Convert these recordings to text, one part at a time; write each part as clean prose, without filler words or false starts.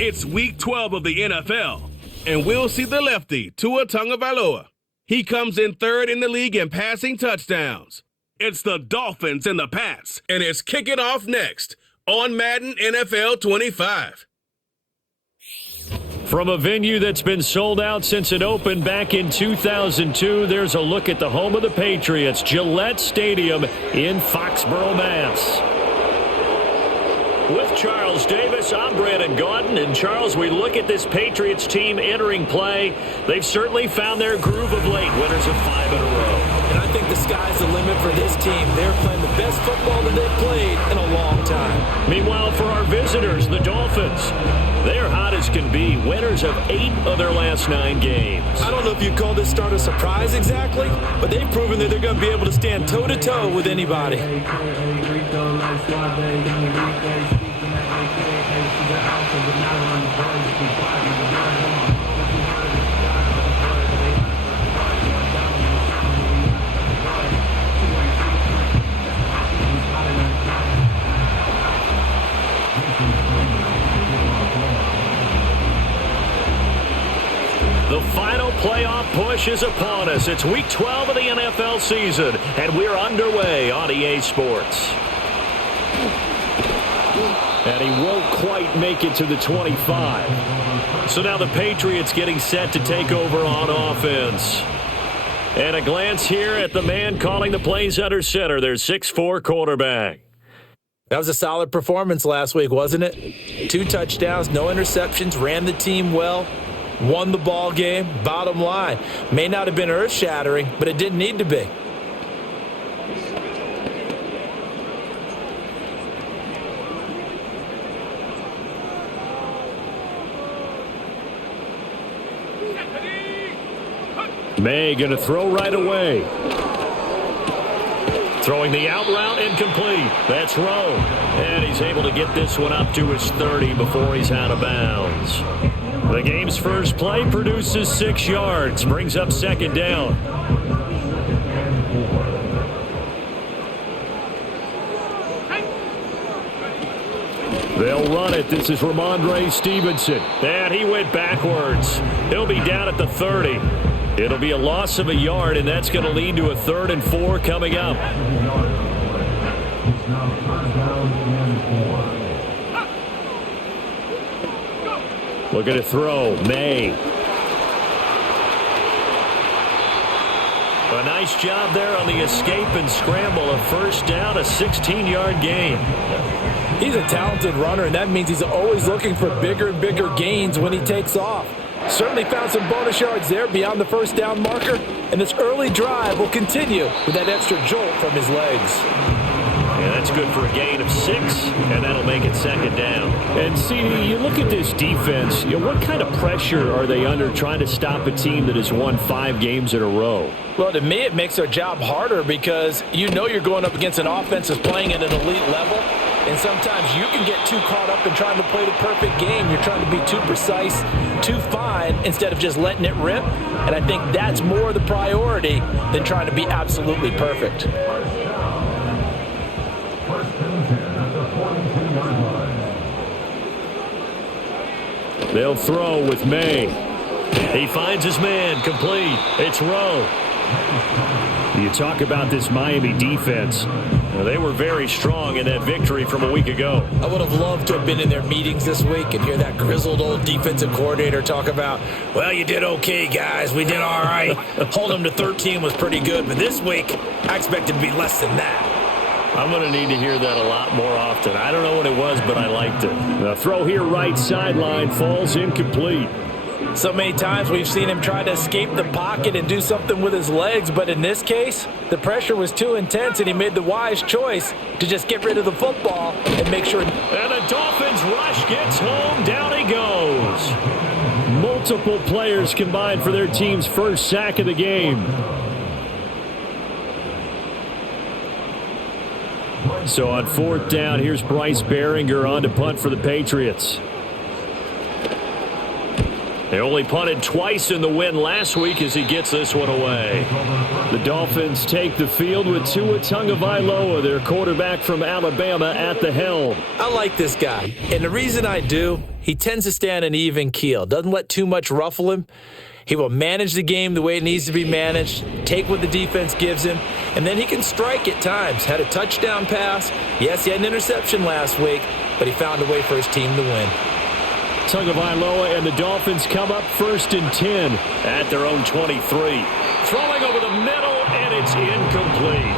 It's Week 12 of the NFL, and we'll see the lefty, Tua Tagovailoa. He comes in third in the league in passing touchdowns. It's the Dolphins and the Pats, and it's kicking off next on Madden NFL 25. From a venue that's been sold out since it opened back in 2002, there's a look at the home of the Patriots, Gillette Stadium in Foxborough, Mass. With Charles Davis, I'm Brandon Gaudin. And Charles, we look at this Patriots team entering play. They've certainly found their groove of late, winners of 5 in a row. And I think the sky's the limit for this team. They're playing the best football that they've played in a long time. Meanwhile, for our visitors, the Dolphins, they're hot as can be, winners of 8 of their last 9 games. I don't know if you'd call this start a surprise exactly, but they've proven that they're going to be able to stand toe-to-toe with anybody. The final playoff push is upon us. It's Week 12 of the NFL season, and we're underway on EA Sports. And he won't quite make it to the 25. So now the Patriots getting set to take over on offense. And a glance here at the man calling the plays under center, their 6'4" quarterback. That was a solid performance last week, wasn't it? 2 touchdowns, no interceptions, ran the team well, won the ball game. Bottom line, may not have been earth-shattering, but it didn't need to be. May going to throw right away. Throwing the out route incomplete. That's Rowe. And he's able to get this one up to his 30 before he's out of bounds. The game's first play produces 6 yards. Brings up second down. They'll run it. This is Ramondre Stevenson. And he went backwards. He'll be down at the 30. It'll be a loss of a yard, and that's going to lead to a 3rd and 4 coming up. Looking to throw. May. A nice job there on the escape and scramble. A first down, a 16-yard gain. He's a talented runner, and that means he's always looking for bigger and bigger gains when he takes off. Certainly found some bonus yards there beyond the first down marker, and this early drive will continue with that extra jolt from his legs. Yeah, that's good for a gain of 6, and that'll make it second down. And, CD, you look at this defense, what kind of pressure are they under trying to stop a team that has won 5 games in a row? Well, to me, it makes their job harder because you know you're going up against an offense that's playing at an elite level. And sometimes you can get too caught up in trying to play the perfect game. You're trying to be too precise, too fine, instead of just letting it rip. And I think that's more the priority than trying to be absolutely perfect. They'll throw with May. He finds his man, complete. It's Rowe. You talk about this Miami defense. Well, they were very strong in that victory from a week ago. I would have loved to have been in their meetings this week and hear that grizzled old defensive coordinator talk about, well, you did okay, guys. We did all right. Hold them to 13 was pretty good. But this week, I expected to be less than that. I'm going to need to hear that a lot more often. I don't know what it was, but I liked it. The throw here right sideline falls incomplete. So many times we've seen him try to escape the pocket and do something with his legs, but in this case, the pressure was too intense and he made the wise choice to just get rid of the football and make sure. And the Dolphins rush gets home, down he goes. Multiple players combined for their team's first sack of the game. So on 4th down, here's Bryce Behringer on to punt for the Patriots. They only punted twice in the win last week as he gets this one away. The Dolphins take the field with Tua Tagovailoa, their quarterback from Alabama, at the helm. I like this guy, and the reason I do, he tends to stay on an even keel, doesn't let too much ruffle him. He will manage the game the way it needs to be managed, take what the defense gives him, and then he can strike at times. Had a touchdown pass. Yes, he had an interception last week, but he found a way for his team to win. Tagovailoa and the Dolphins come up 1st and 10 at their own 23. Throwing over the middle, and it's incomplete.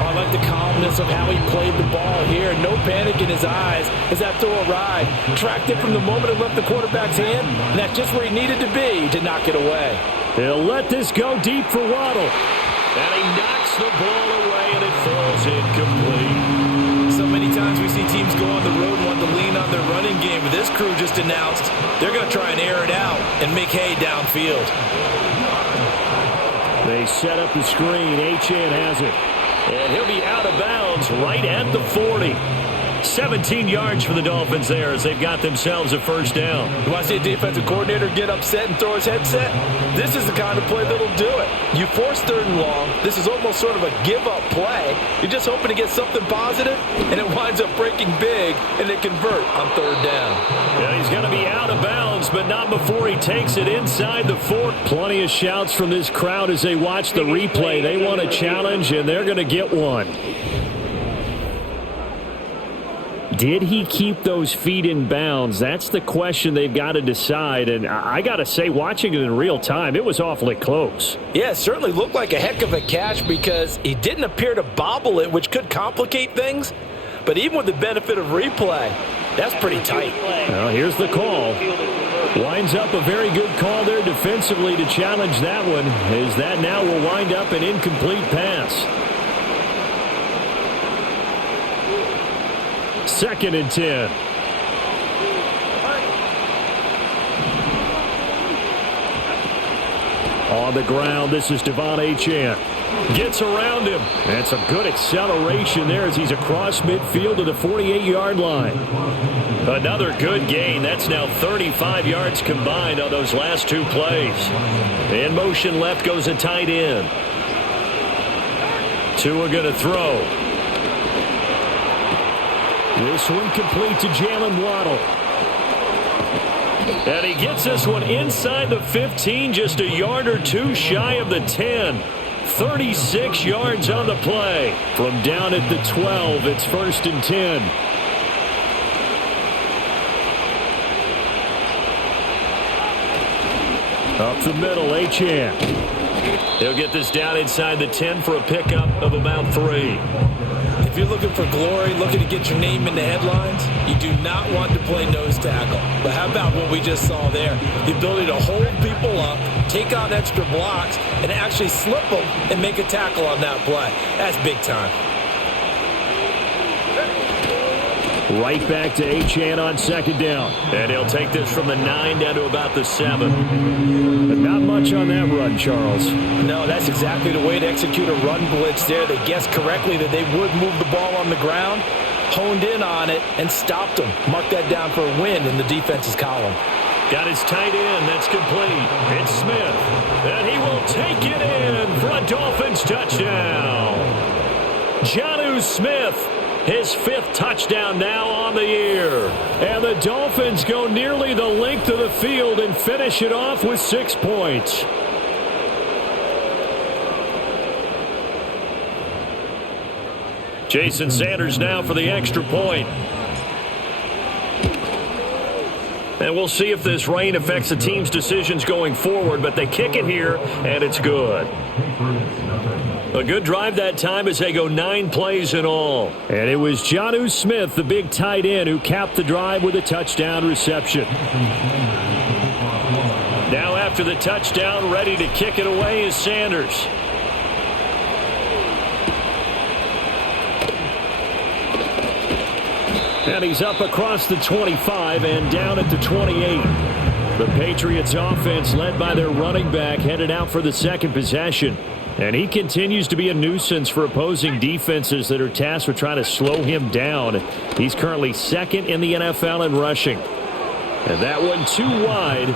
I like the calmness of how he played the ball here. No panic in his eyes as that throw arrived. Tracked it from the moment it left the quarterback's hand, and that's just where he needed to be to knock it away. He'll let this go deep for Waddle. And he knocks the ball away, and it falls incomplete. So many times we see teams go on the road and want to lean on their running game, but this crew just announced they're going to try and air it out and make hay downfield. They set up the screen. Achane has it. And he'll be out of bounds right at the 40. 17 yards for the Dolphins there as they've got themselves a first down. You want to see a defensive coordinator get upset and throw his headset? This is the kind of play that'll do it. You force 3rd and long. This is almost sort of a give-up play. You're just hoping to get something positive, and it winds up breaking big, and they convert on 3rd down. Yeah, he's going to be out of bounds, but not before he takes it inside the 4. Plenty of shouts from this crowd as they watch the replay. They want a challenge, and they're going to get one. Did he keep those feet in bounds? That's the question they've got to decide. And I got to say, watching it in real time, it was awfully close. Yeah, it certainly looked like a heck of a catch because he didn't appear to bobble it, which could complicate things. But even with the benefit of replay, that's pretty tight. Well, here's the call. Winds up a very good call there defensively to challenge that one, as that now will wind up an incomplete pass. 2nd and 10. On the ground, this is Devon Achane. Gets around him. And some good acceleration there as he's across midfield to the 48-yard line. Another good gain. That's now 35 yards combined on those last 2 plays. In motion left goes a tight end. Tua going to throw. This one complete to Jalen Waddle. And he gets this one inside the 15, just a yard or 2 shy of the 10. 36 yards on the play. From down at the 12, it's 1st and 10. Up the middle, Achane. He'll get this down inside the 10 for a pickup of about 3. If you're looking for glory, looking to get your name in the headlines, you do not want to play nose tackle. But how about what we just saw there? The ability to hold people up, take out extra blocks, and actually slip them and make a tackle on that play. That's big time. Right back to Achane on 2nd down. And he'll take this from the 9 down to about the 7. But not much on that run, Charles. No, that's exactly the way to execute a run blitz there. They guessed correctly that they would move the ball on the ground, honed in on it, and stopped them. Mark that down for a win in the defense's column. Got his tight end. That's complete. It's Smith. And he will take it in for a Dolphins touchdown. Jonnu Smith. His 5th touchdown now on the year. And the Dolphins go nearly the length of the field and finish it off with 6 points. Jason Sanders now for the extra point. And we'll see if this rain affects the team's decisions going forward, but they kick it here, and it's good. A good drive that time as they go 9 plays in all. And it was Jonnu Smith, the big tight end, who capped the drive with a touchdown reception. Now after the touchdown, ready to kick it away is Sanders. And he's up across the 25 and down at the 28. The Patriots offense, led by their running back, headed out for the 2nd possession. And he continues to be a nuisance for opposing defenses that are tasked with trying to slow him down. He's currently 2nd in the NFL in rushing. And that one too wide.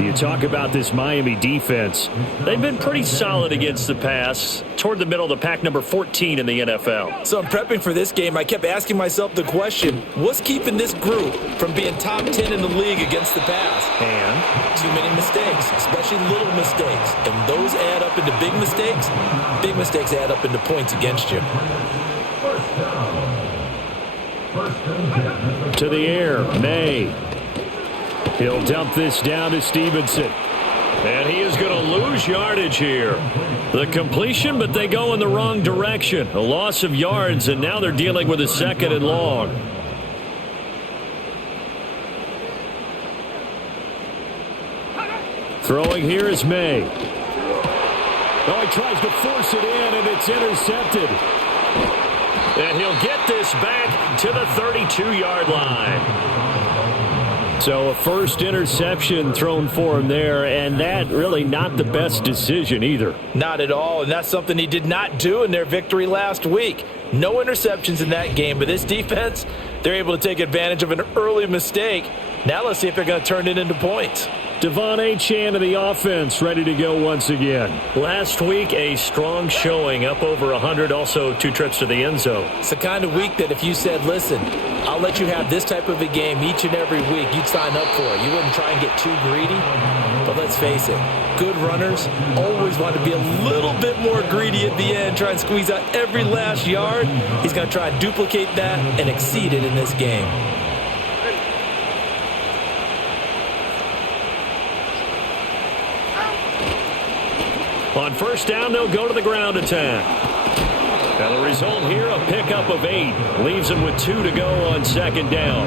You talk about this Miami defense. They've been pretty solid against the pass, toward the middle of the pack, number 14 in the NFL. So I'm prepping for this game. I kept asking myself the question, what's keeping this group from being top 10 in the league against the pass? And too many mistakes, especially little mistakes. And those add up into big mistakes. Big mistakes add up into points against you. To the air, May. He'll dump this down to Stevenson. And he is going to lose yardage here. The completion, but they go in the wrong direction. A loss of yards, and now they're dealing with a 2nd and long. Throwing here is May. Oh, he tries to force it in, and it's intercepted. And he'll get this back to the 32-yard line. So a first interception thrown for him there, and that really not the best decision either. Not at all, and that's something he did not do in their victory last week. No interceptions in that game, but this defense, they're able to take advantage of an early mistake. Now let's see if they're going to turn it into points. Devon Achane of the offense ready to go once again. Last week, a strong showing, up over 100, also 2 trips to the end zone. It's the kind of week that if you said, listen, I'll let you have this type of a game each and every week, you'd sign up for it. You wouldn't try and get too greedy. But let's face it, good runners always want to be a little bit more greedy at the end, try and squeeze out every last yard. He's going to try and duplicate that and exceed it in this game. On first down, they'll go to the ground attack. And the result here, a pickup of 8. Leaves them with 2 to go on 2nd down.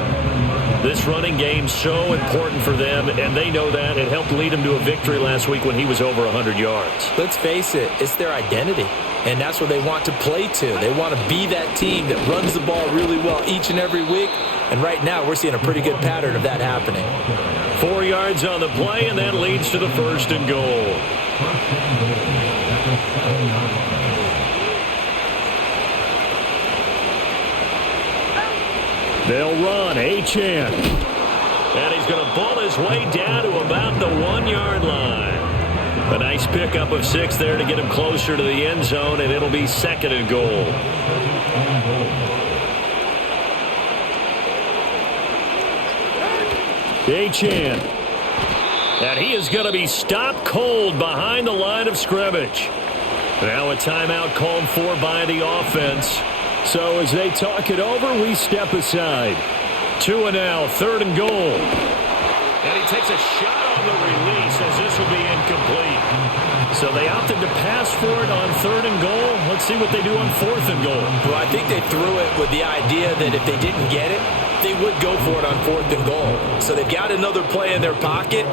This running game so important for them, and they know that. It helped lead them to a victory last week when he was over 100 yards. Let's face it, it's their identity, and that's what they want to play to. They want to be that team that runs the ball really well each and every week, and right now we're seeing a pretty good pattern of that happening. 4 yards on the play, and that leads to the 1st and goal. They'll run, Achane. And he's going to ball his way down to about the 1-yard line. A nice pickup of 6 there to get him closer to the end zone, and it'll be 2nd and goal. Achane. And he is going to be stopped cold behind the line of scrimmage. Now a timeout called for by the offense. So as they talk it over, we step aside. 2 and now, 3rd and goal. And he takes a shot on the release as this will be incomplete. So they opted to pass for it on 3rd and goal. Let's see what they do on 4th and goal. Well, I think they threw it with the idea that if they didn't get it, they would go for it on 4th and goal. So they've got another play in their pocket.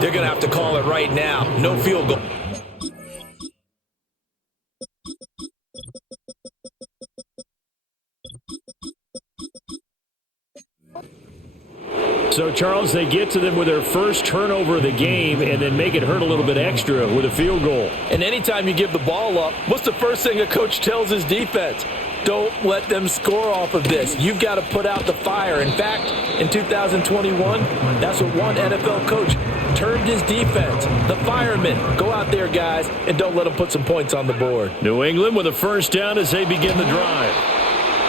They're going to have to call it right now. No field goal. So, Charles, they get to them with their first turnover of the game and then make it hurt a little bit extra with a field goal. And anytime you give the ball up, what's the first thing a coach tells his defense? Don't let them score off of this. You've got to put out the fire. In fact, in 2021, that's what one NFL coach termed his defense. The firemen. Go out there, guys, and don't let them put some points on the board. New England with a first down as they begin the drive.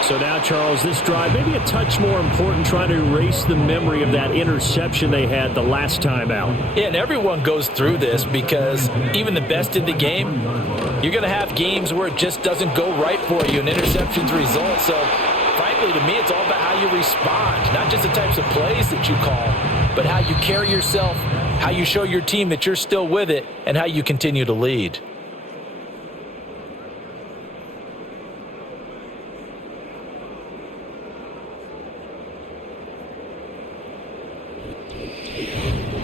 So now, Charles, this drive maybe a touch more important, trying to erase the memory of that interception they had the last time out. Yeah, and everyone goes through this because even the best in the game, you're going to have games where it just doesn't go right for you, and interceptions result. So, frankly, to me, it's all about how you respond, not just the types of plays that you call, but how you carry yourself, how you show your team that you're still with it, and how you continue to lead.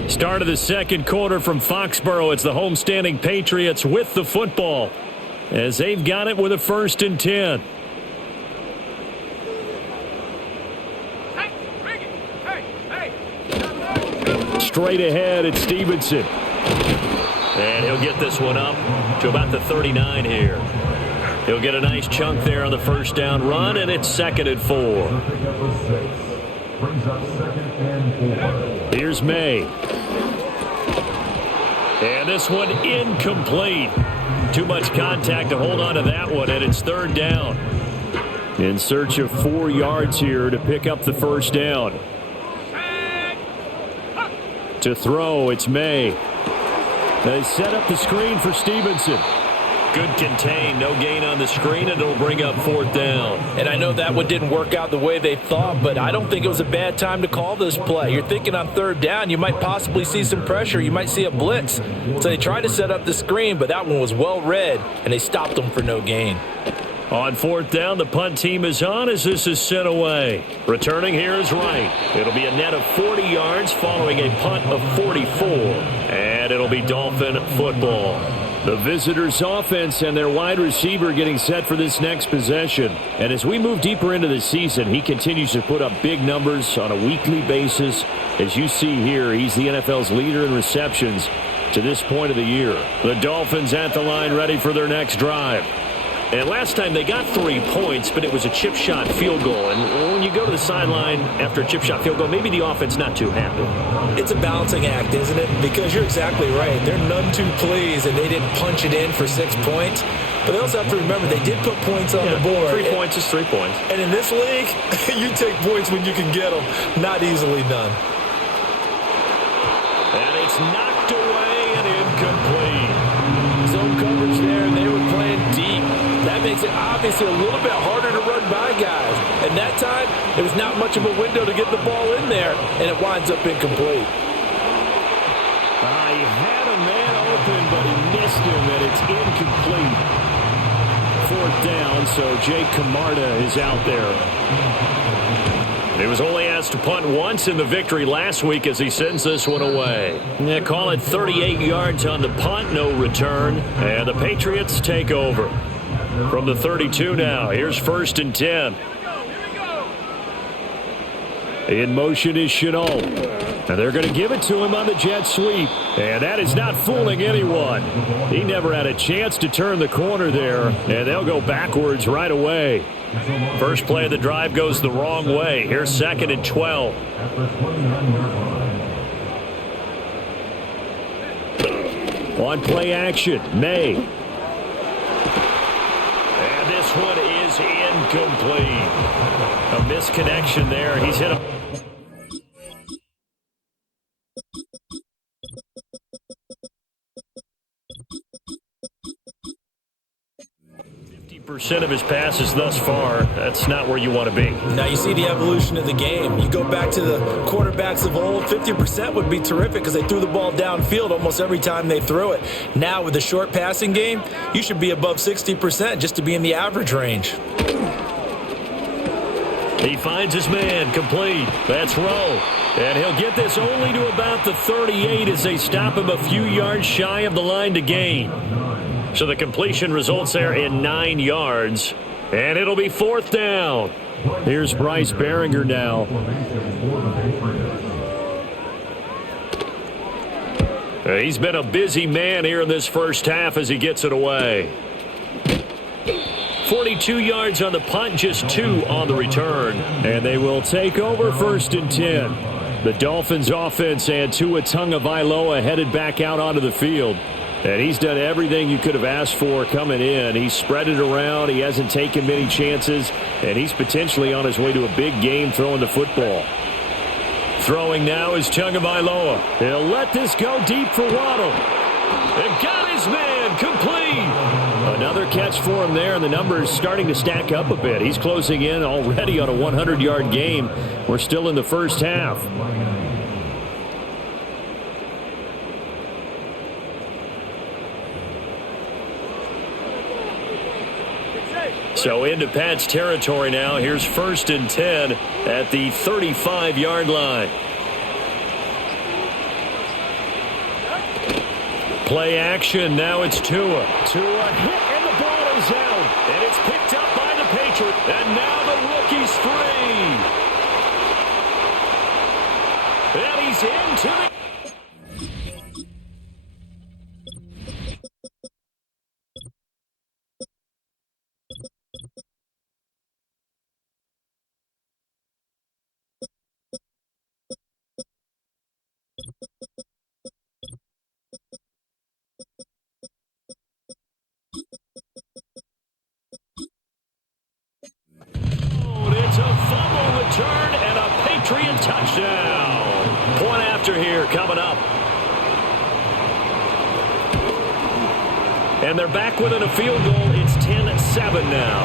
Start of the second quarter from Foxborough. It's the homestanding Patriots with the football as they've got it with a 1st and 10. Straight ahead, it's Stevenson. And he'll get this one up to about the 39 here. He'll get a nice chunk there on the first down run, and it's 2nd and 4. Here's May. And this one incomplete. Too much contact to hold on to that one, and it's third down. In search of 4 yards here to pick up the first down. To throw, it's May. They set up the screen for Stevenson. Good contain, no gain on the screen, and it'll bring up fourth down. And I know that one didn't work out the way they thought, but I don't think it was a bad time to call this play. You're thinking on third down, you might possibly see some pressure. You might see a blitz. So they tried to set up the screen, but that one was well read, and they stopped them for no gain. On fourth down, the punt team is on as this is sent away. Returning here is Wright. It'll be a net of 40 yards following a punt of 44. And it'll be Dolphin football. The visitors' offense and their wide receiver getting set for this next possession. And as we move deeper into the season, he continues to put up big numbers on a weekly basis. As you see here, he's the NFL's leader in receptions to this point of the year. The Dolphins at the line ready for their next drive. And last time they got 3 points, but it was a chip shot field goal. And when you go to the sideline after a chip shot field goal, maybe the offense not too happy. It's a balancing act, isn't it? Because you're exactly right. They're none too pleased, and they didn't punch it in for 6 points. But they also have to remember they did put points on the board. 3 points is 3 points. And in this league, you take points when you can get them. Not easily done. And it's knocked away and incomplete. Zone coverage there, and they were playing deep. That makes it obviously a little bit harder to run by guys. And that time, there was not much of a window to get the ball in there, and it winds up incomplete. He had a man open, but he missed him, and it's incomplete. Fourth down, so Jake Camarda is out there. He was only asked to punt once in the victory last week as he sends this one away. Yeah, call it 38 yards on the punt, no return, and the Patriots take over. From the 32 now, here's first and 10. In motion is Chenault. And they're going to give it to him on the jet sweep. And that is not fooling anyone. He never had a chance to turn the corner there, and they'll go backwards right away. First play of the drive goes the wrong way. Here's second and 12. On play action, May. And this one is incomplete. A misconnection there. He's hit a... percent of his passes thus far. That's not where you want to be. Now you see the evolution of the game. You go back to the quarterbacks of old, 50% would be terrific because they threw the ball downfield almost every time they threw it. Now with the short passing game, you should be above 60% just to be in the average range. He finds his man, complete. That's Rowe. And he'll get this only to about the 38 as they stop him a few yards shy of the line to gain. So the completion results there in 9 yards. And it'll be fourth down. Here's Bryce Behringer now. He's been a busy man here in this first half as he gets it away. 42 yards on the punt, just 2 on the return. And they will take over first and 10. The Dolphins offense and Tua Tagovailoa headed back out onto the field. And he's done everything you could have asked for coming in. He's spread it around. He hasn't taken many chances. And he's potentially on his way to a big game throwing the football. Throwing now is Tagovailoa. He'll let this go deep for Waddle. And got his man complete. Another catch for him there, and the numbers starting to stack up a bit. He's closing in already on a 100-yard game. We're still in the first half. So into Pat's territory now. Here's first and 10 at the 35-yard line. Play action. Now it's Tua. Tua hit, and the ball is out. And it's picked up by the Patriots. And now the rookie's free. And he's into the... and they're back within a field goal. It's 10-7 now.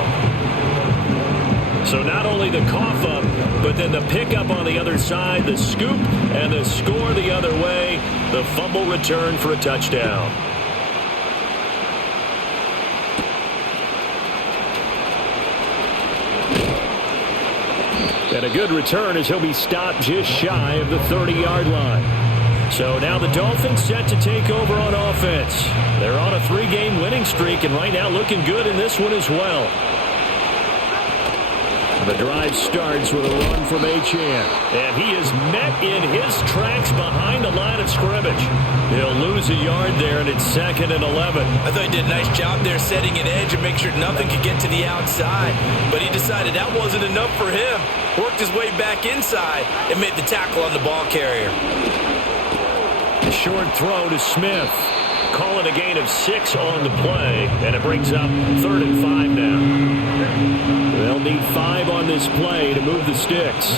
So not only the cough up, but then the pickup on the other side, the scoop, and the score the other way. The fumble return for a touchdown. And a good return as he'll be stopped just shy of the 30-yard line. So now the Dolphins set to take over on offense. They're on a 3-game winning streak, and right now looking good in this one as well. The drive starts with a run from Achane, and he is met in his tracks behind the line of scrimmage. He'll lose a yard there, and it's 2nd and 11. I thought he did a nice job there setting an edge and make sure nothing could get to the outside, but he decided that wasn't enough for him. Worked his way back inside and made the tackle on the ball carrier. Short throw to Smith. Calling a gain of 6 on the play, and it brings up 3rd and 5 now. They'll need 5 on this play to move the sticks.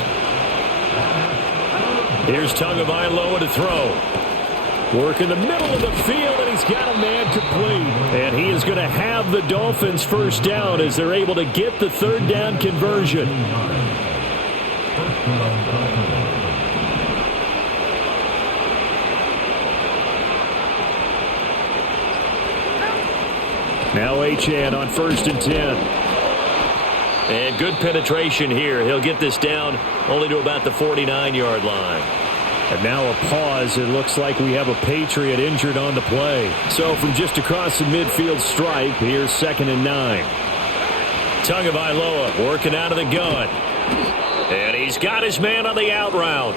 Here's Tagovailoa to throw. Work in the middle of the field, and he's got a man complete. And he is going to have the Dolphins first down as they're able to get the 3rd down conversion. Now Achane on 1st and 10. And good penetration here. He'll get this down only to about the 49-yard line. And now a pause. It looks like we have a Patriot injured on the play. So from just across the midfield stripe, here's 2nd and 9. Tagovailoa working out of the gun. And he's got his man on the out route.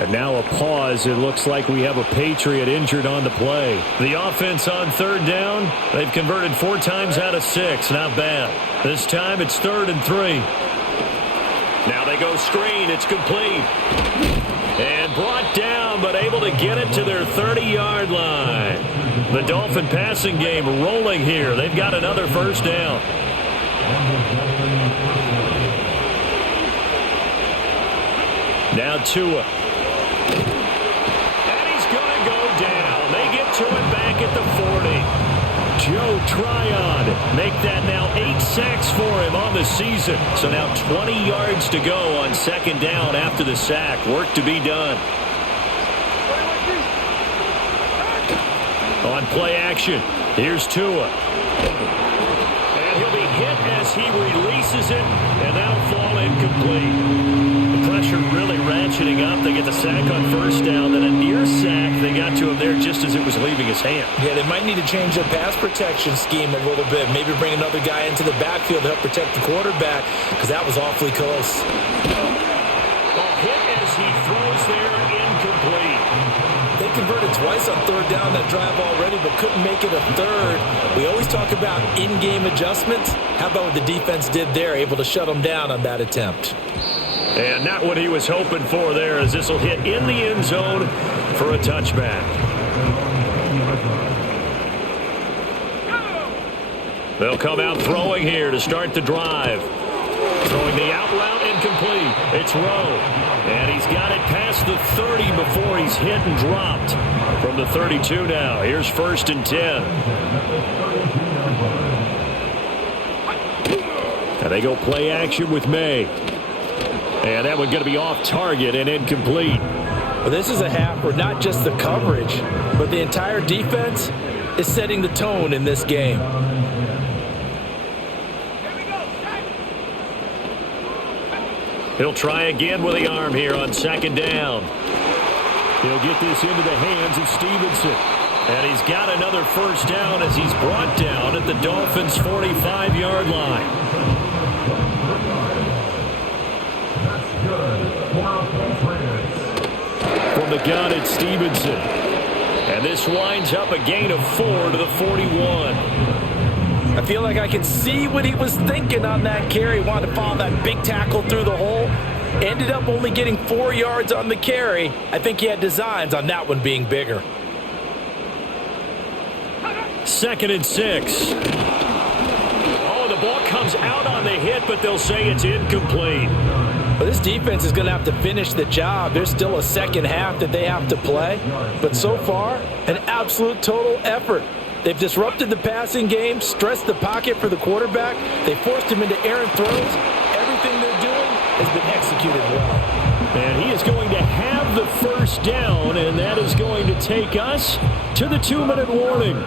And now a pause. It looks like we have a Patriot injured on the play. The offense on 3rd down. They've converted 4 times out of 6. Not bad. This time it's 3rd and 3. Now they go screen. It's complete. And brought down, but able to get it to their 30-yard line. The Dolphin passing game rolling here. They've got another first down. Now Tua. And he's going to go down. They get to it back at the 40. Joe Tryon make that now 8 sacks for him on the season. So now 20 yards to go on 2nd down after the sack. Work to be done. On play action, here's Tua. And he'll be hit as he releases it, and that'll fall incomplete. Pressure really ratcheting up. They get the sack on 1st down, then a near sack. They got to him there just as it was leaving his hand. Yeah, they might need to change their pass protection scheme a little bit. Maybe bring another guy into the backfield to help protect the quarterback, because that was awfully close. Ball hit as he throws there, incomplete. They converted twice on 3rd down that drive already, but couldn't make it a 3rd. We always talk about in-game adjustments. How about what the defense did there, able to shut them down on that attempt? And not what he was hoping for there, as this will hit in the end zone for a touchback. They'll come out throwing here to start the drive. Throwing the out route incomplete. It's Rowe. And he's got it past the 30 before he's hit and dropped. From the 32 now. Here's 1st and 10. And they go play action with May. And that one going to be off target and incomplete. Well, this is a half where not just the coverage, but the entire defense is setting the tone in this game. He'll try again with the arm here on 2nd down. He'll get this into the hands of Stevenson. And he's got another first down as he's brought down at the Dolphins' 45-yard line. From the gun, it's Stevenson. And this winds up a gain of 4 to the 41. I feel like I can see what he was thinking on that carry. Wanted to follow that big tackle through the hole. Ended up only getting 4 yards on the carry. I think he had designs on that one being bigger. 2nd and 6. Oh, the ball comes out on the hit, but they'll say it's incomplete. But this defense is going to have to finish the job. There's still a second half that they have to play. But so far, an absolute total effort. They've disrupted the passing game, stressed the pocket for the quarterback. They forced him into errant throws. Everything they're doing has been executed well. And he is going to have the first down, and that is going to take us to the 2-minute warning.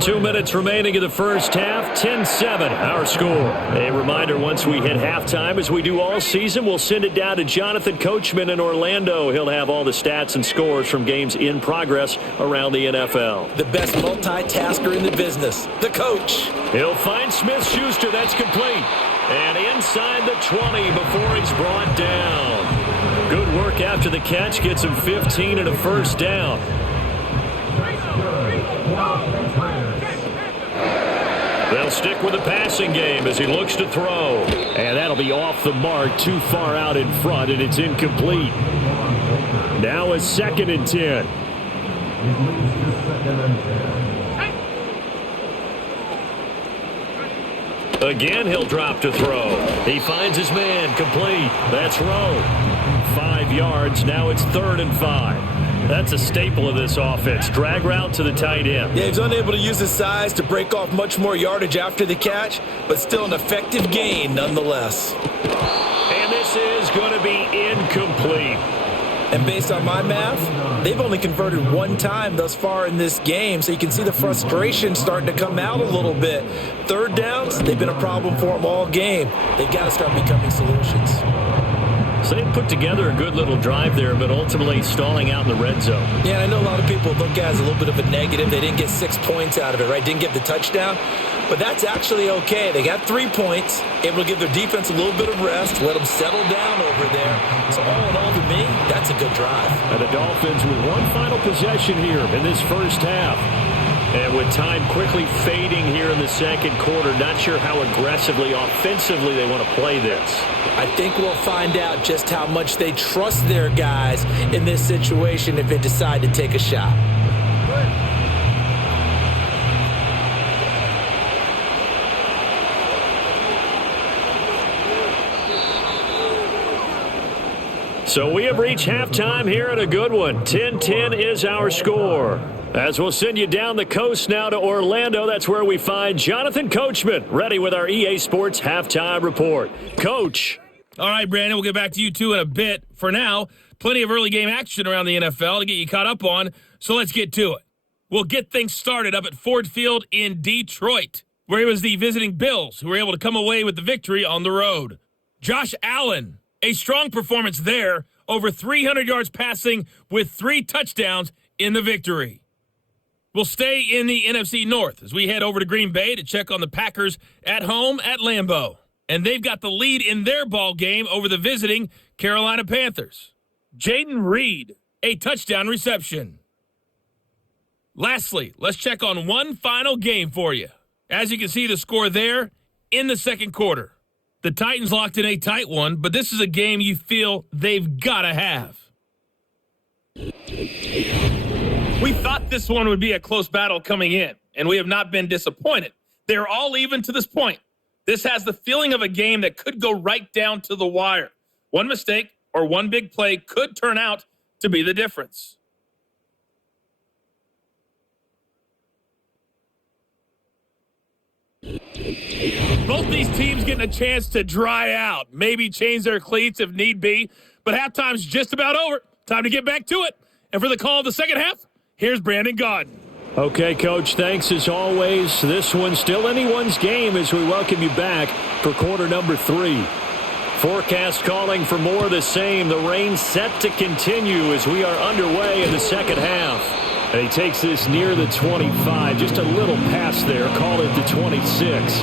2 minutes remaining in the first half, 10-7, our score. A reminder, once we hit halftime, as we do all season, we'll send it down to Jonathan Coachman in Orlando. He'll have all the stats and scores from games in progress around the NFL. The best multitasker in the business, the coach. He'll find Smith-Schuster. That's complete. And inside the 20 before he's brought down. Good work after the catch. Gets him 15 and a first down. They'll stick with the passing game as he looks to throw. And that'll be off the mark, too far out in front, and it's incomplete. Now a 2nd and 10. Again, he'll drop to throw. He finds his man, complete. That's Rowe. 5 yards, now it's 3rd and 5. That's a staple of this offense. Drag route to the tight end. Yeah, he's unable to use his size to break off much more yardage after the catch, but still an effective gain nonetheless. And this is going to be incomplete. And based on my math, they've only converted 1 time thus far in this game, so you can see the frustration starting to come out a little bit. 3rd downs, they've been a problem for them all game. They've got to start becoming solutions. So they put together a good little drive there, but ultimately stalling out in the red zone. Yeah, I know a lot of people look at it as a little bit of a negative. They didn't get 6 points out of it, right? Didn't get the touchdown. But that's actually okay. They got 3 points, able to give their defense a little bit of rest, let them settle down over there. So all in all, to me, that's a good drive. And the Dolphins with one final possession here in this first half. And with time quickly fading here in the second quarter, not sure how aggressively, offensively they want to play this. I think we'll find out just how much they trust their guys in this situation if they decide to take a shot. So we have reached halftime here at a good one. 10-10 is our score. As we'll send you down the coast now to Orlando, that's where we find Jonathan Coachman, ready with our EA Sports Halftime Report. Coach. All right, Brandon, we'll get back to you two in a bit. For now, plenty of early game action around the NFL to get you caught up on, so let's get to it. We'll get things started up at Ford Field in Detroit, where it was the visiting Bills who were able to come away with the victory on the road. Josh Allen, a strong performance there, over 300 yards passing with 3 touchdowns in the victory. We'll stay in the NFC North as we head over to Green Bay to check on the Packers at home at Lambeau. And they've got the lead in their ball game over the visiting Carolina Panthers. Jaden Reed, a touchdown reception. Lastly, let's check on one final game for you. As you can see the score there in the second quarter. The Titans locked in a tight one, but this is a game you feel they've got to have. We thought this one would be a close battle coming in, and we have not been disappointed. They're all even to this point. This has the feeling of a game that could go right down to the wire. One mistake or one big play could turn out to be the difference. Both these teams getting a chance to dry out, maybe change their cleats if need be, but halftime's just about over. Time to get back to it. And for the call of the second half, here's Brandon Gaudin. Okay, Coach, thanks as always. This one's still anyone's game as we welcome you back for quarter number 3. Forecast calling for more of the same. The rain set to continue as we are underway in the second half. And he takes this near the 25, just a little pass there, call it the 26.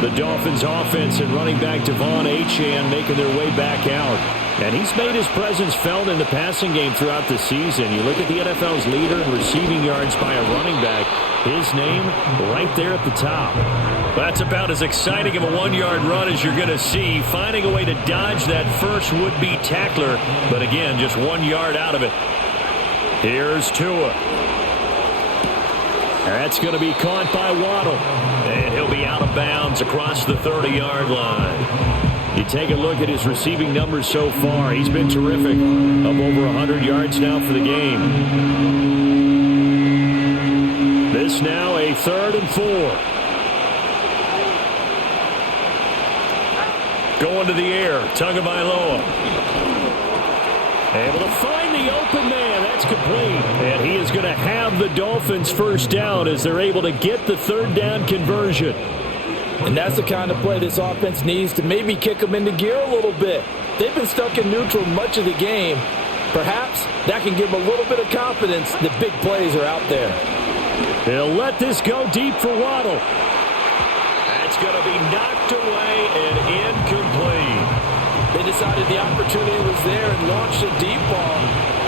The Dolphins offense and running back Devon Achane making their way back out. And he's made his presence felt in the passing game throughout the season. You look at the NFL's leader in receiving yards by a running back, his name right there at the top. That's about as exciting of a 1-yard run as you're going to see, finding a way to dodge that first would-be tackler. But again, just 1 yard out of it. Here's Tua. That's going to be caught by Waddle. And he'll be out of bounds across the 30-yard line. You take a look at his receiving numbers so far. He's been terrific. Up over 100 yards now for the game. This now a a 3rd and 4. Going to the air, Tagovailoa. Able to find the open man. That's complete. And he is going to have the Dolphins first down as they're able to get the 3rd down conversion. And that's the kind of play this offense needs to maybe kick them into gear a little bit. They've been stuck in neutral much of the game. Perhaps that can give them a little bit of confidence that big plays are out there. They'll let this go deep for Waddle. That's going to be knocked away and incomplete. They decided the opportunity was there and launched a deep ball,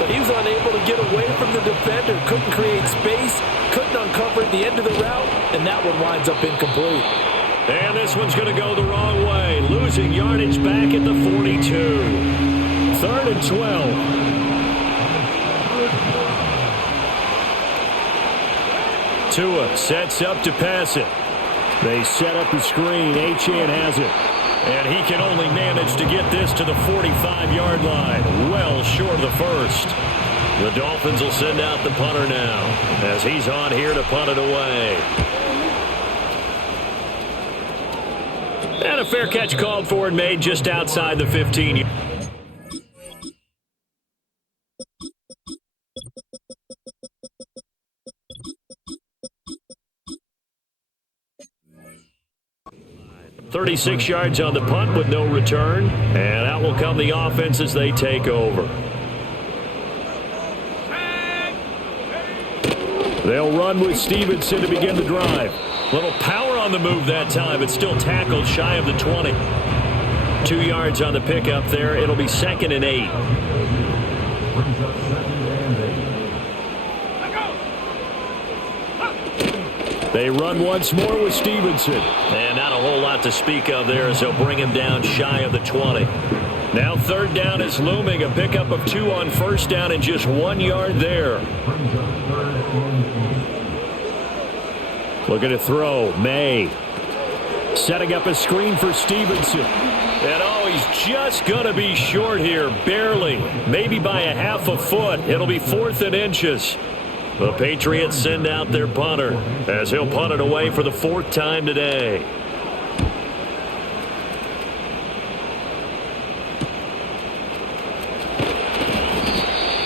but he was unable to get away from the defender, couldn't create space, couldn't uncover at the end of the route, and that one winds up incomplete. And this one's going to go the wrong way, losing yardage back at the 42. 3rd and 12. Tua sets up to pass it. They set up the screen. Achane has it. And he can only manage to get this to the 45-yard line, well short of the first. The Dolphins will send out the punter now as he's on here to punt it away. And a fair catch called for and made just outside the 15. .36 yards on the punt with no return. And out will come the offense as they take over. They'll run with Stevenson to begin the drive. Little power on the move that time. It's still tackled shy of the 20. 2 yards on the pickup there. It'll be 2nd and 8. They run once more with Stevenson. And not a whole lot to speak of there as they'll bring him down shy of the 20. Now 3rd down is looming. A pickup of 2 on 1st down and just 1 yard there. Looking to throw. May. Setting up a screen for Stevenson. And oh, he's just going to be short here. Barely. Maybe by a half a foot. It'll be 4th and inches. The Patriots send out their punter as he'll punt it away for the 4th time today.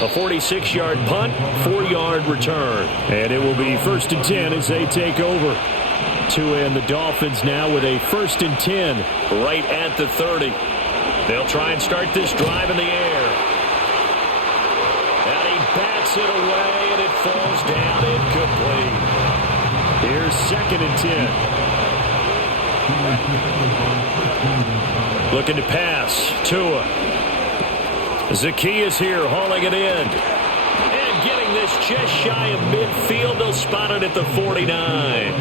A 46-yard punt, 4-yard return. And it will be 1st and 10 as they take over. Tua and the Dolphins now with a 1st and 10 right at the 30. They'll try and start this drive in the air. And he bats it away. It falls down incomplete. Here's 2nd and 10. Looking to pass. Tua. Zacchaeus here hauling it in. And getting this just shy of midfield. They'll spot it at the 49.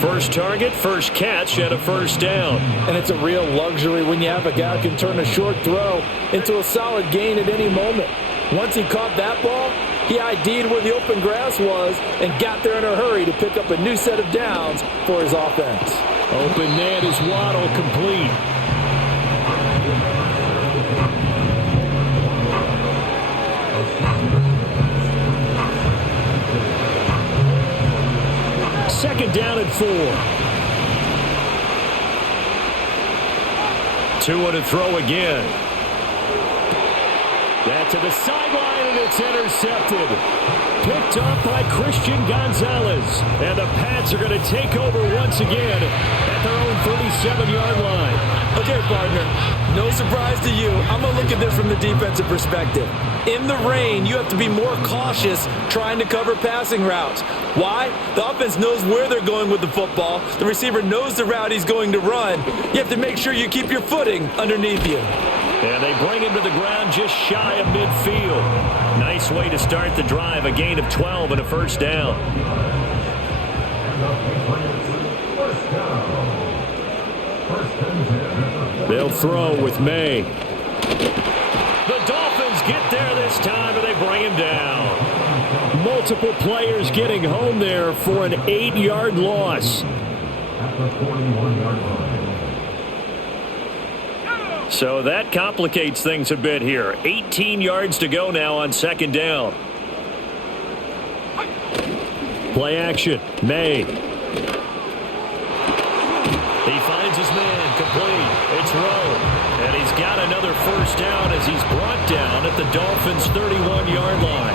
First target, first catch, and a 1st down. And it's a real luxury when you have a guy who can turn a short throw into a solid gain at any moment. Once he caught that ball, he ID'd where the open grass was and got there in a hurry to pick up a new set of downs for his offense. Open man is Waddle, complete. Second down and 4. Tua to throw again. That to the sideline, and it's intercepted. Picked up by Christian Gonzalez. And the Pats are going to take over once again at their own 37-yard line. Okay, partner, no surprise to you. I'm going to look at this from the defensive perspective. In the rain, you have to be more cautious trying to cover passing routes. Why? The offense knows where they're going with the football. The receiver knows the route he's going to run. You have to make sure you keep your footing underneath you. And they bring him to the ground just shy of midfield. Nice way to start the drive. A gain of 12 and a 1st down. They'll throw with May. The Dolphins get there this time, and they bring him down. Multiple players getting home there for an 8-yard loss. So that complicates things a bit here. 18 yards to go now on 2nd down. Play action. May. He finds his man complete. It's Rowe. And he's got another first down as he's brought down at the Dolphins' 31-yard line.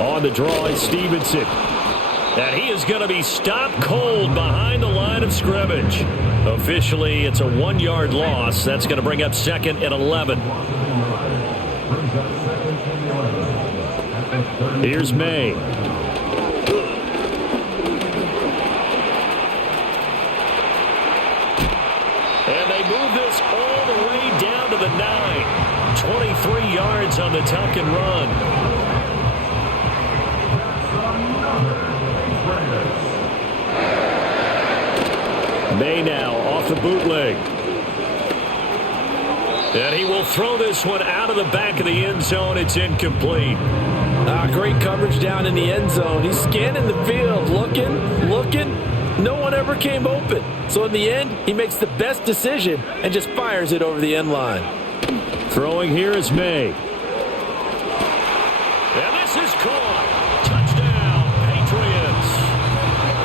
On the draw is Stevenson. And he is going to be stopped cold behind the line of scrimmage. Officially, it's a 1-yard loss. That's going to bring up 2nd and 11. Here's May. And they move this all the way down to the 9. 23 yards on the tuck and run. May now off the bootleg. And he will throw this one out of the back of the end zone. It's incomplete. Great coverage down in the end zone. He's scanning the field, looking. No one ever came open. So in the end, he makes the best decision and just fires it over the end line. Throwing here is May. And this is caught. Touchdown, Patriots.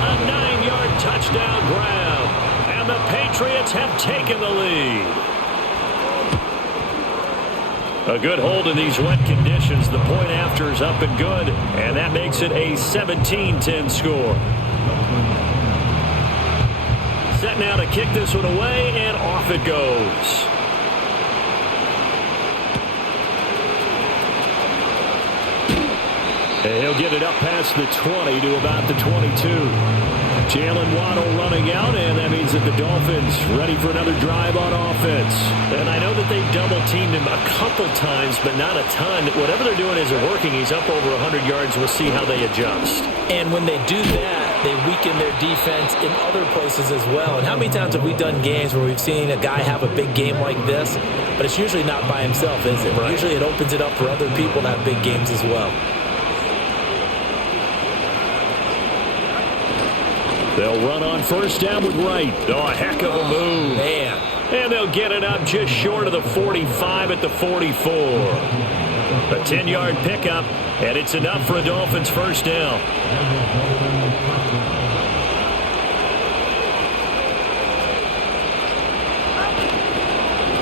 A 9-yard touchdown grab. And the Patriots have taken the lead. A good hold in these wet conditions. The point after is up and good. And that makes it a 17-10 score. Set now to kick this one away, and off it goes. And he'll get it up past the 20 to about the 22. Jalen Waddle running out, and that means that the Dolphins ready for another drive on offense. And I know that they've double-teamed him a couple times, but not a ton. Whatever they're doing isn't working. He's up over 100 yards. We'll see how they adjust. And when they do that, they weaken their defense in other places as well. And how many times have we done games where we've seen a guy have a big game like this, but it's usually not by himself, is it? Right. Usually it opens it up for other people to have big games as well. They'll run on first down with Wright. Oh, a heck of a move. Man. And they'll get it up just short of the 45 at the 44. A 10-yard pickup, and it's enough for a Dolphins first down.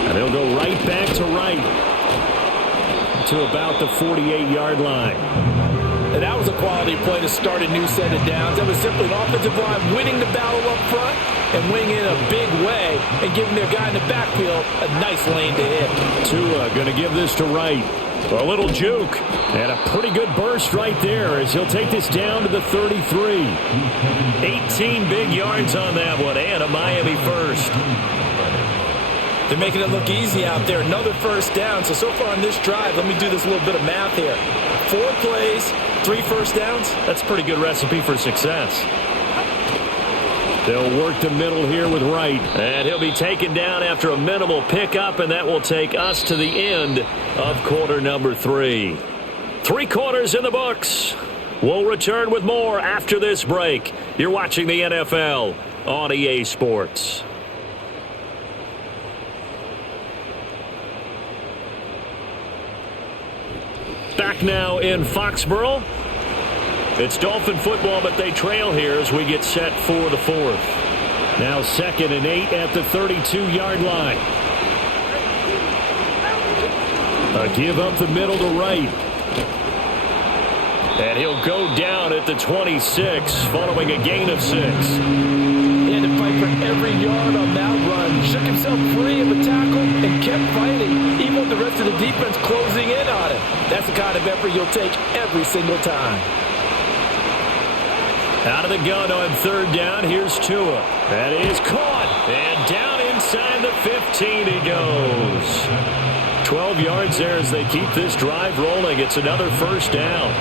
And they'll go right back to Wright to about the 48-yard line. And that was a quality play to start a new set of downs. That was simply an offensive line winning the battle up front and winning in a big way and giving their guy in the backfield a nice lane to hit. Tua going to give this to Wright. A little juke and a pretty good burst right there as he'll take this down to the 33. 18 big yards on that one and a Miami first. They're making it look easy out there. Another first down. So far on this drive, let me do this little bit of math here. 4 plays, 3 first downs. That's a pretty good recipe for success. They'll work the middle here with Wright. And he'll be taken down after a minimal pickup, and that will take us to the end of quarter number 3. 3 quarters in the books. We'll return with more after this break. You're watching the NFL on EA Sports. Back now in Foxborough. It's Dolphin football, but they trail here as we get set for the 4th. Now 2nd and 8 at the 32-yard line. A give up the middle to Wright. And he'll go down at the 26 following a gain of 6. He had to fight for every yard on that run. Shook himself free of a tackle and kept fighting, even with the rest of the defense closing in on him. That's the kind of effort you'll take every single time. Out of the gun on 3rd down, here's Tua. That is caught, and down inside the 15 he goes. 12 yards there as they keep this drive rolling. It's another first down.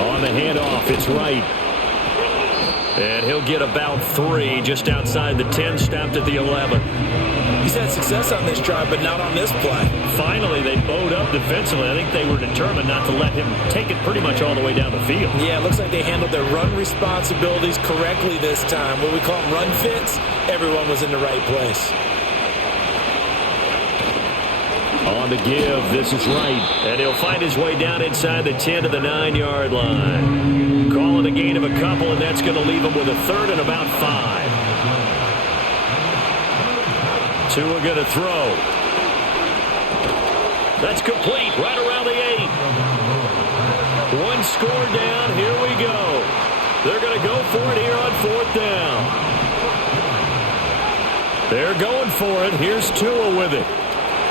On the handoff, it's Wright. And he'll get about 3 just outside the 10, stopped at the 11. He's had success on this drive, but not on this play. Finally, they bowed up defensively. I think they were determined not to let him take it pretty much all the way down the field. Yeah, it looks like they handled their run responsibilities correctly this time. What we call them run fits, everyone was in the right place. On the give, this is right. And he'll find his way down inside the 10 to the 9-yard line. Calling a gain of a couple, and that's going to leave him with a third and about 5. Tua going to throw. That's complete, right around the 8. 1 score down, here we go. They're going to go for it here on 4th down. They're going for it. Here's Tua with it.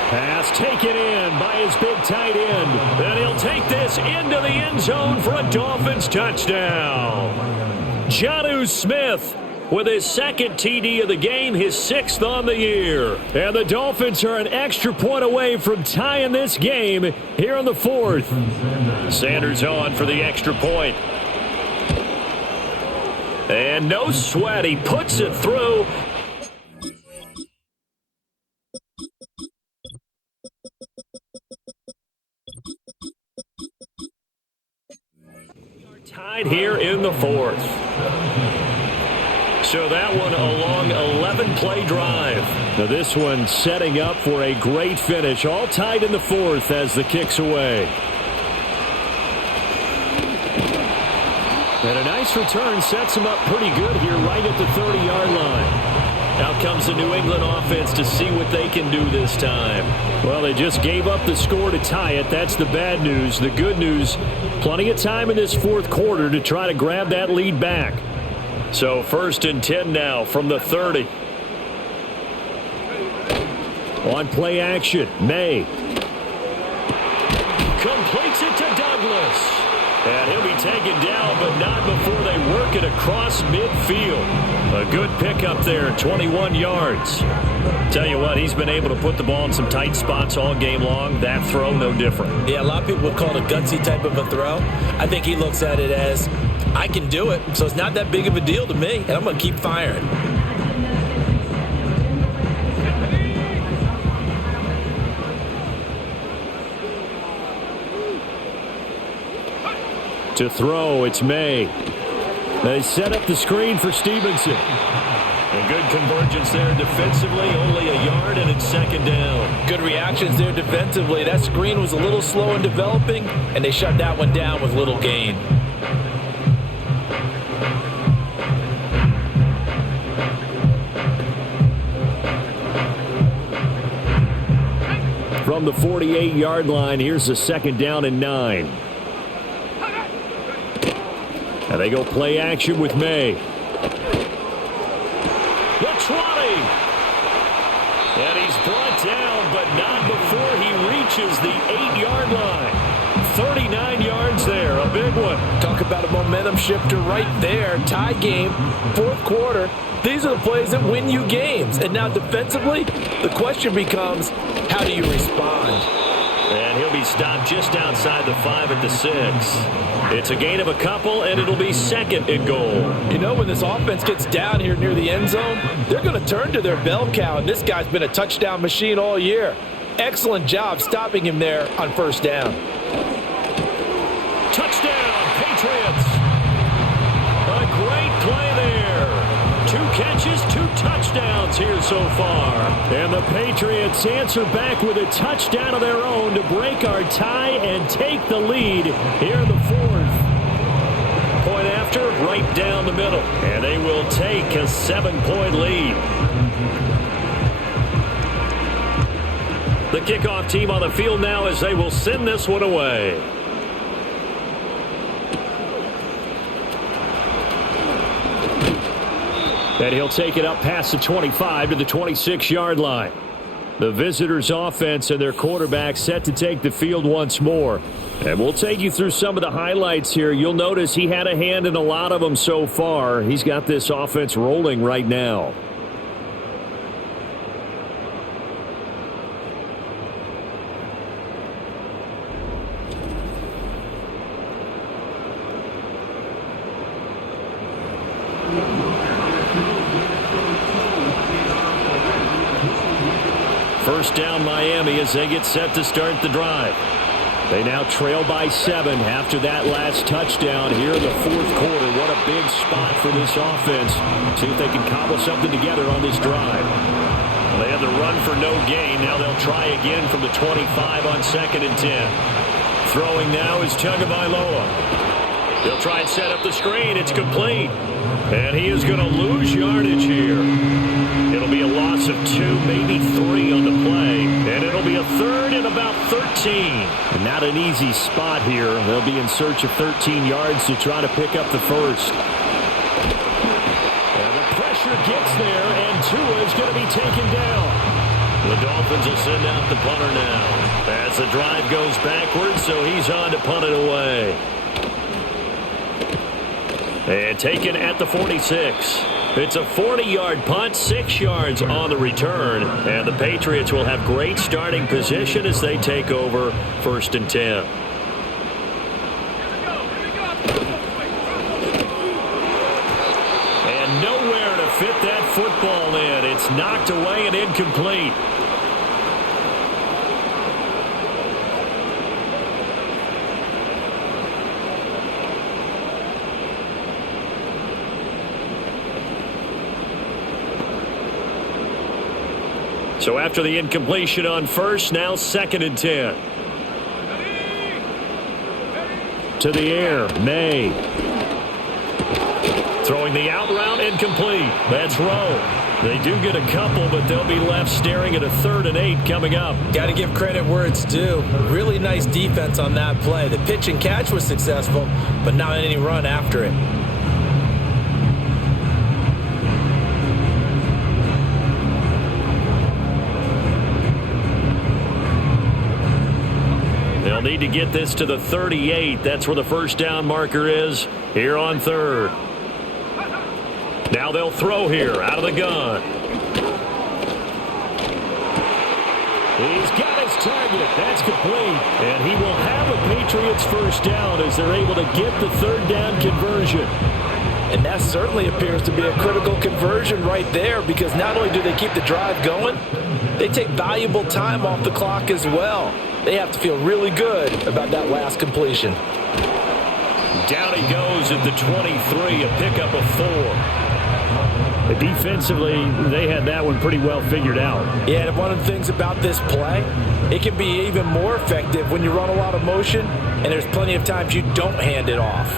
Pass taken in by his big tight end. And he'll take this into the end zone for a Dolphins touchdown. Jonnu Smith with his 2nd TD of the game, his 6th on the year. And the Dolphins are an extra point away from tying this game here in the 4th. Sanders on for the extra point. And no sweat, he puts it through. Tied here in the 4th. So that one a long 11-play drive. Now this one setting up for a great finish. All tied in the 4th as the kick's away. And a nice return sets him up pretty good here right at the 30-yard line. Out comes the New England offense to see what they can do this time. Well, they just gave up the score to tie it. That's the bad news. The good news, plenty of time in this 4th quarter to try to grab that lead back. So 1st and 10 now from the 30. On play action, May. Completes it to Douglas. And he'll be taken down, but not before they work it across midfield. A good pickup there, 21 yards. Tell you what, he's been able to put the ball in some tight spots all game long. That throw, no different. Yeah, a lot of people would call it a gutsy type of a throw. I think he looks at it as, I can do it, so it's not that big of a deal to me, and I'm going to keep firing. To throw, it's May. They set up the screen for Stevenson. And good convergence there defensively, only a yard, and it's 2nd down. Good reactions there defensively. That screen was a little slow in developing, and they shut that one down with little gain. From the 48-yard line, here's the 2nd down and 9. And they go play action with May. The trotting. And he's brought down, but not before he reaches the 8-yard line. 39 yards there, a big one. Talk about a momentum shifter right there. Tie game, 4th quarter. These are the plays that win you games. And now defensively, the question becomes, how do you respond? And he'll be stopped just outside the 5 at the 6. It's a gain of a couple, and it'll be 2nd and goal. You know, when this offense gets down here near the end zone, they're going to turn to their bell cow, and this guy's been a touchdown machine all year. Excellent job stopping him there on 1st down. Touchdown, Patriots. A great play there. 2 catches, 2 touchdowns here so far. And the Patriots answer back with a touchdown of their own to break our tie and take the lead here in the 4th. Point after, right down the middle. And they will take a 7-point lead. The kickoff team on the field now as they will send this one away. And he'll take it up past the 25 to the 26-yard line. The visitors' offense and their quarterback set to take the field once more. And we'll take you through some of the highlights here. You'll notice he had a hand in a lot of them so far. He's got this offense rolling right now. First down Miami as they get set to start the drive. They now trail by 7 after that last touchdown here in the fourth quarter. What a big spot for this offense. See if they can cobble something together on this drive. Well, they had the run for no gain. Now they'll try again from the 25 on 2nd and 10. Throwing now is Tagovailoa. They'll try and set up the screen. It's complete. And he is going to lose yardage here. It'll be a loss of 2, maybe 3 on the play. And it'll be a third and about 13. And not an easy spot here. They'll be in search of 13 yards to try to pick up the first. And the pressure gets there, and Tua is going to be taken down. The Dolphins will send out the punter now. As the drive goes backwards, so he's on to punt it away. And taken at the 46. It's a 40-yard punt, 6 yards on the return. And the Patriots will have great starting position as they take over 1st and 10. And nowhere to fit that football in. It's knocked away and incomplete. So after the incompletion on first, now 2nd and 10. To the air, May. Throwing the out route, incomplete. That's Rowe. They do get a couple, but they'll be left staring at a 3rd and 8 coming up. Got to give credit where it's due. Really nice defense on that play. The pitch and catch was successful, but not any run after it. They'll need to get this to the 38. That's where the first down marker is here on 3rd. Now they'll throw here out of the gun. He's got his target. That's complete. And he will have a Patriots first down as they're able to get the 3rd down conversion. And that certainly appears to be a critical conversion right there, because not only do they keep the drive going, they take valuable time off the clock as well. They have to feel really good about that last completion. Down he goes at the 23, a pickup of 4. Defensively, they had that one pretty well figured out. Yeah, and one of the things about this play, it can be even more effective when you run a lot of motion, and there's plenty of times you don't hand it off.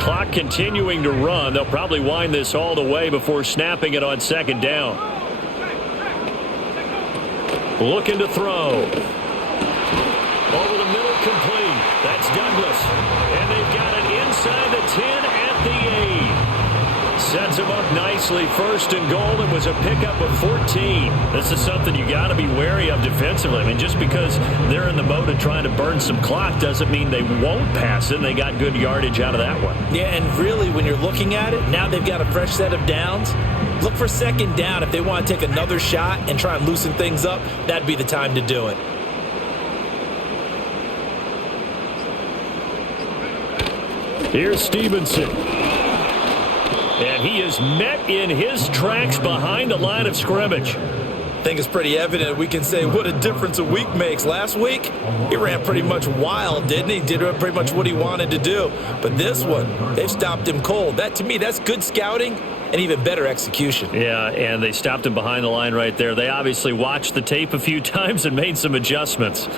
Clock continuing to run. They'll probably wind this all the way before snapping it on 2nd down. Looking to throw. Over the middle, complete. That's Douglas. And they've got it inside the 10 at the 8. Sets him up nicely. 1st and goal. It was a pickup of 14. This is something you got to be wary of defensively. I mean, just because they're in the mode of trying to burn some clock doesn't mean they won't pass it. They got good yardage out of that one. Yeah, and really, when you're looking at it, now they've got a fresh set of downs. Look for 2nd down. If they want to take another shot and try and loosen things up, that'd be the time to do it. Here's Stevenson. And he is met in his tracks behind the line of scrimmage. I think it's pretty evident. We can say what a difference a week makes. Last week, he ran pretty much wild, didn't he? Did pretty much what he wanted to do. But this one, they've stopped him cold. That, to me, that's good scouting and even better execution. Yeah, and they stopped him behind the line right there. They obviously watched the tape a few times and made some adjustments.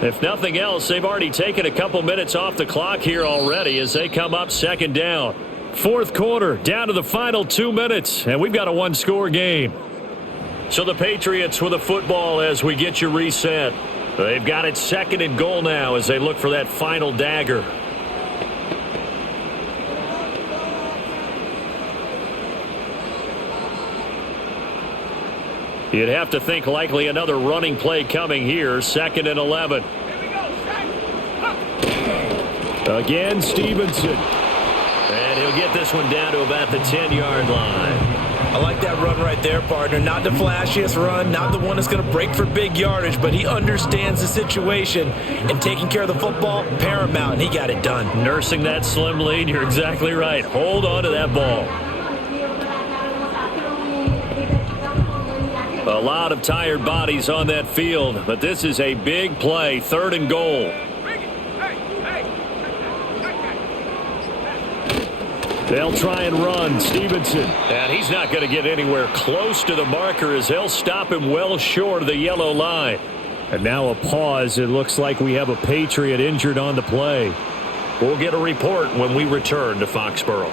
If nothing else, they've already taken a couple minutes off the clock here already as they come up 2nd down. 4th quarter, down to the final 2 minutes, and we've got a 1-score game. So the Patriots with the football as we get you reset. They've got it 2nd and goal now as they look for that final dagger. You'd have to think likely another running play coming here. 2nd and 11. Again, Stevenson. And he'll get this one down to about the 10-yard line. I like that run right there, partner. Not the flashiest run, not the one that's going to break for big yardage, but he understands the situation, and taking care of the football, paramount, and he got it done. Nursing that slim lead, you're exactly right. Hold on to that ball. A lot of tired bodies on that field, but this is a big play, 3rd and goal. They'll try and run. Stevenson. And he's not going to get anywhere close to the marker as they'll stop him well short of the yellow line. And now a pause. It looks like we have a Patriot injured on the play. We'll get a report when we return to Foxborough.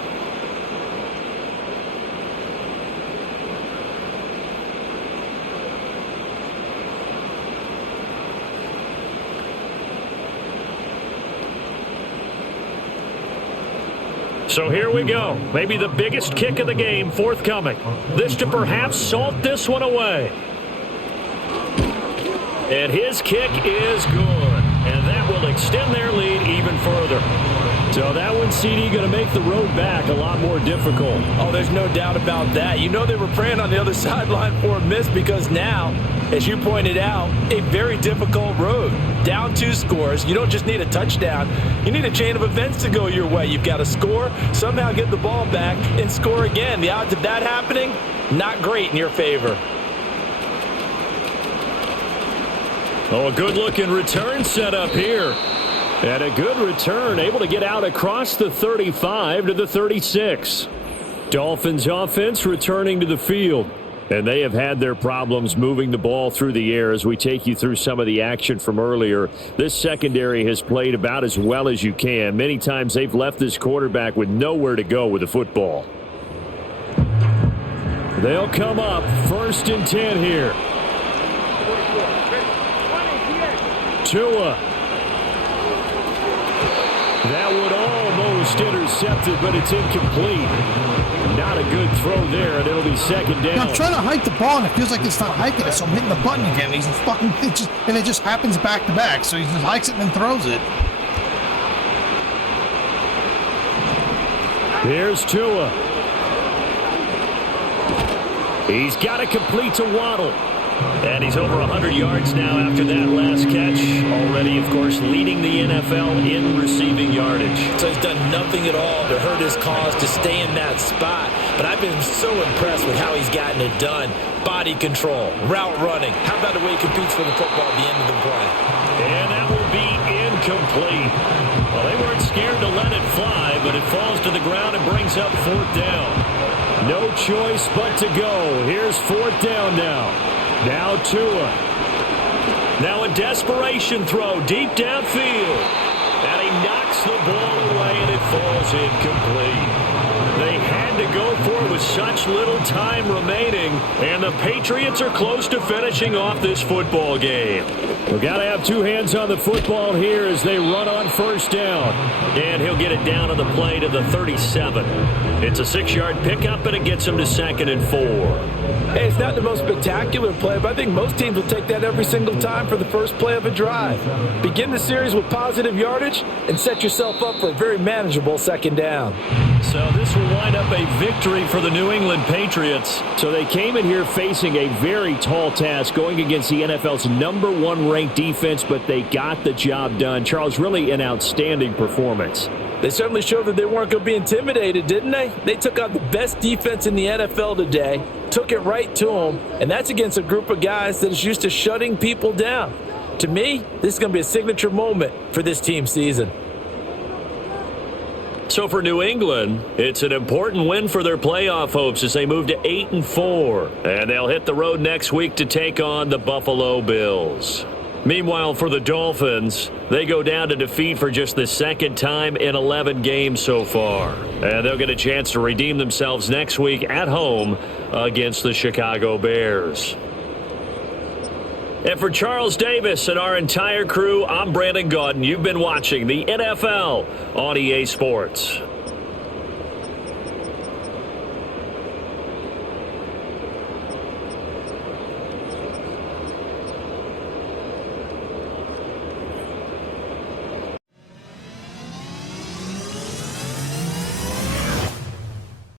So here we go. Maybe the biggest kick of the game forthcoming. This to perhaps salt this one away. And his kick is good. And that will extend their lead even further. So that one, CD, going to make the road back a lot more difficult. Oh, there's no doubt about that. You know they were praying on the other sideline for a miss because now, as you pointed out, a very difficult road. Down 2 scores. You don't just need a touchdown. You need a chain of events to go your way. You've got to score, somehow get the ball back, and score again. The odds of that happening, not great in your favor. Oh, a good-looking return set up here. And a good return, able to get out across the 35 to the 36. Dolphins offense returning to the field. And they have had their problems moving the ball through the air as we take you through some of the action from earlier. This secondary has played about as well as you can. Many times they've left this quarterback with nowhere to go with the football. They'll come up 1st and 10 here. Tua. That would almost intercepted, but it's incomplete. Not a good throw there, and it'll be 2nd down. I'm trying to hike the ball, and it feels like it's not hiking it, so I'm hitting the button again. It just happens back to back. So he just hikes it and then throws it. Here's Tua. He's got it complete to Waddle. And he's over 100 yards now after that last catch. Already, of course, leading the NFL in receiving yardage. So he's done nothing at all to hurt his cause to stay in that spot. But I've been so impressed with how he's gotten it done. Body control, route running. How about the way he competes for the football at the end of the play? And that will be incomplete. Well, they weren't scared to let it fly, but it falls to the ground and brings up 4th down. No choice but to go. Here's 4th down now. Now Tua. Now a desperation throw deep downfield. And he knocks the ball away and it falls incomplete. They had to go for it with such little time remaining. And the Patriots are close to finishing off this football game. We've got to have 2 hands on the football here as they run on 1st down. And he'll get it down on the play to the 37. It's a 6-yard pickup, and it gets him to 2nd and 4. Hey, it's not the most spectacular play, but I think most teams will take that every single time for the first play of a drive. Begin the series with positive yardage and set yourself up for a very manageable 2nd down. So this will wind up a victory for the New England Patriots. So they came in here facing a very tall task, going against the NFL's #1 ranked defense, but they got the job done. Charles, really an outstanding performance. They certainly showed that they weren't going to be intimidated, didn't they? They took out the best defense in the NFL today, took it right to them, and that's against a group of guys that is used to shutting people down. To me, this is going to be a signature moment for this team's season. So for New England, it's an important win for their playoff hopes as they move to 8-4. And they'll hit the road next week to take on the Buffalo Bills. Meanwhile, for the Dolphins, they go down to defeat for just the 2nd time in 11 games so far. And they'll get a chance to redeem themselves next week at home against the Chicago Bears. And for Charles Davis and our entire crew, I'm Brandon Gaudin. You've been watching the NFL on EA Sports.